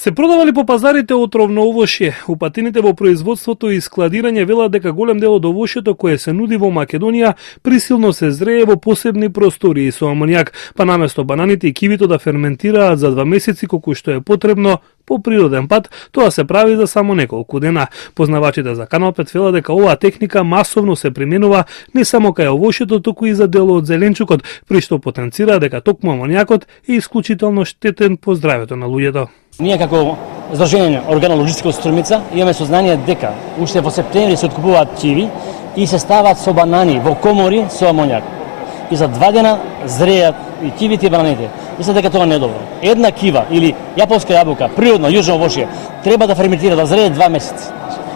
Се продавали по пазарите отровно овошје. Упатените во производството и складирање велат дека голем дел од овошјето кое се нуди во Македонија присилно се зрее во посебни простории со амонијак, па наместо бананите и кивито да ферментираат за 2 месеци колку што е потребно по природен пат, тоа се прави за само неколку дена. Познавачите за Канал 5 велат дека оваа техника масовно се применува не само кај овошјето, туку и за дел од зеленчукот, при што потенцира дека токму амонијакот е исклучително штетен по здравјето на луѓето. Ние како Здружение Органологистика Струмица имаме сознание дека уште во септември се откупуваат киви и се стават со банани во комори со амонијак. И за 2 дена зрејат и кивите и бананите. Мислам дека тоа не е добро. Една кива или јапонска јаболка, природно јужно овошје, треба да ферментира, да зрее 2 месеци.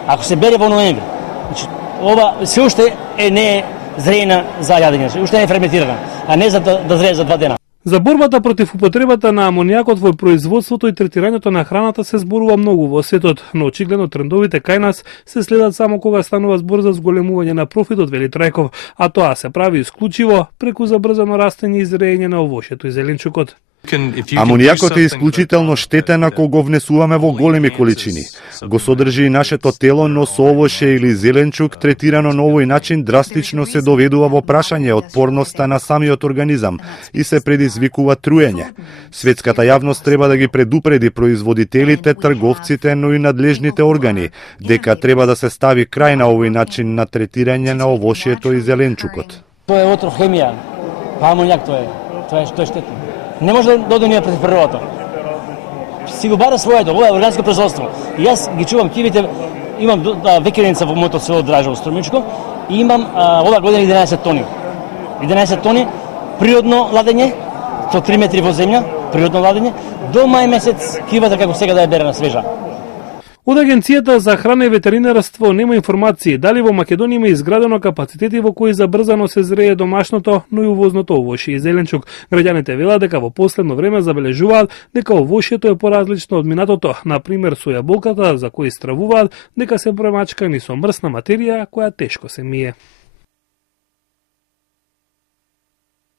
Ако се бере во ноември, значи ова се уште не е зреена за јадење, уште не е ферментирана, а не за да зрее за 2 дена. За борбата против употребата на амонијакот во производството и третирањето на храната се зборува многу во светот, но очигледно трендовите кај нас се следат само кога станува збор за зголемување на профитот, вели Трајков, а тоа се прави исклучиво преку забрзано растење и зреење на овошјето и зеленчукот. Амонијакот е исклучително штетен ако го внесуваме во големи количини. Го содржи и нашето тело, но со овошје или зеленчук третирано на овој начин драстично се доведува во прашање отпорноста на самиот организам и се предизвикува труење. Светската јавност треба да ги предупреди производителите, трговците, но и надлежните органи дека треба да се стави крај на овој начин на третирање на овошјето и зеленчукот. Тоа е отров хемија, па амонијак тоа е штетно. Не може да дојде ние против природата. Си го бара своето, ова е органско производство. И јас ги чувам кивите, имам векерница во моето село Дражево Струмичко и имам ова година 11 тони. 11 тони природно ладење, со 3 метри во земја, природно ладење, до мај месец кивата како сега да ја бере на свежа. Од Агенцијата за храна и ветеринарство нема информации дали во Македонија има изградено капацитети во кои забрзано се зрее домашното, но и увозното овошје и зеленчук. Граѓаните велат дека во последно време забележуваат дека овошјето е поразлично од минатото, на пример со јаболката за кои стравуваат дека се премачкани со мрсна материја која тешко се мие.